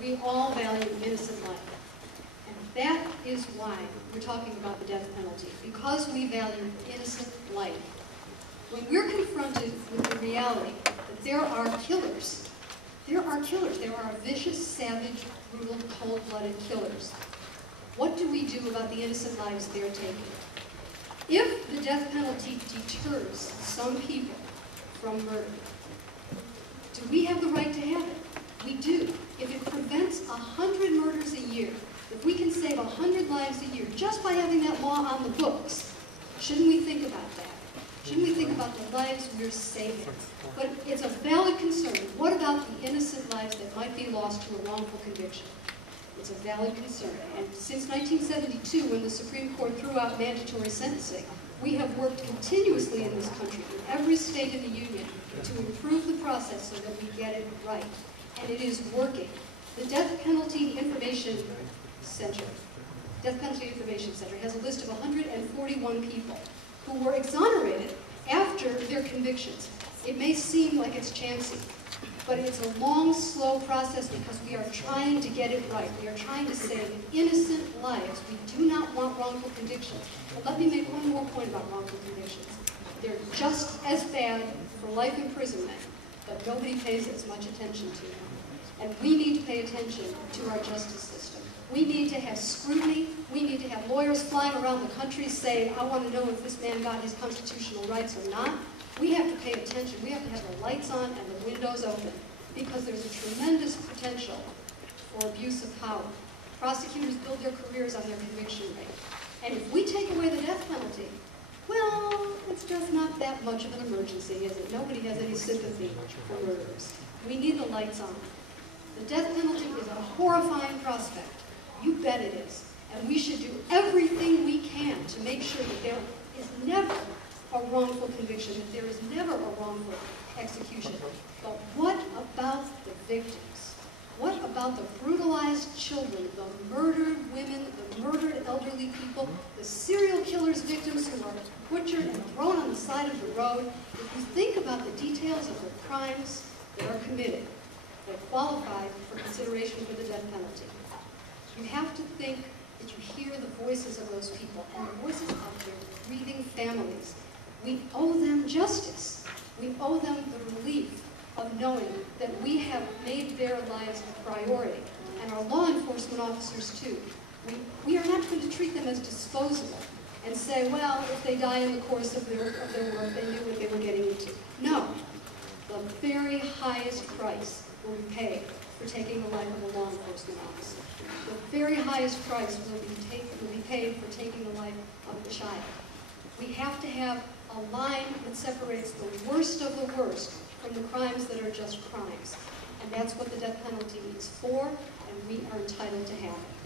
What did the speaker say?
We all value innocent life. And that is why we're talking about the death penalty, because we value innocent life. When we're confronted with the reality that there are killers, there are vicious, savage, brutal, cold-blooded killers. What do we do about the innocent lives they're taking? If the death penalty deters some people from murder, do we have the right to have it? We do. If it prevents 100 murders a year, if we can save 100 lives a year just by having that law on the books, shouldn't we think about that? Shouldn't we think about the lives we're saving? But it's a valid concern. What about the innocent lives that might be lost to a wrongful conviction? It's a valid concern. And since 1972, when the Supreme Court threw out mandatory sentencing, we have worked continuously in this country, in every state in the Union, to improve the process so that we get it right. And it is working. The Death Penalty Information Center has a list of 141 people who were exonerated after their convictions. It may seem like it's chancy, but it's a long, slow process because we are trying to get it right. We are trying to save innocent lives. We do not want wrongful convictions. But let me make one more point about wrongful convictions. They're just as bad for life imprisonment, but nobody pays as much attention to them. And we need to pay attention to our justice system. We need to have scrutiny. We need to have lawyers flying around the country saying, I want to know if this man got his constitutional rights or not. We have to pay attention. We have to have the lights on and the windows open because there's a tremendous potential for abuse of power. Prosecutors build their careers on their conviction rate. And if we take away the death penalty, well, it's just not that much of an emergency, is it? Nobody has any sympathy for murderers. We need the lights on. The death penalty is a horrifying prospect. You bet it is. And we should do everything we can to make sure that there is never a wrongful conviction, that there is never a wrongful execution. But what about the victims? What about the brutalized children, the murdered women, the murdered elderly people, the serial killers' victims who are butchered and thrown on the side of the road? If you think about the details of the crimes that are committed, that qualify for consideration for the death penalty, you have to think that you hear the voices of those people and the voices of their grieving families. We owe them justice. We owe them the relief of knowing that we have made their lives a priority, and our law enforcement officers too. We are not going to treat them as disposable and say, well, if they die in the course of their work, they knew what they were getting into. No. The very highest price will be paid for taking the life of a law enforcement officer. The very highest price will be paid for taking the life of a child. We have to have a line that separates the worst of the worst from the crimes that are just crimes. And that's what the death penalty is for, and we are entitled to have it.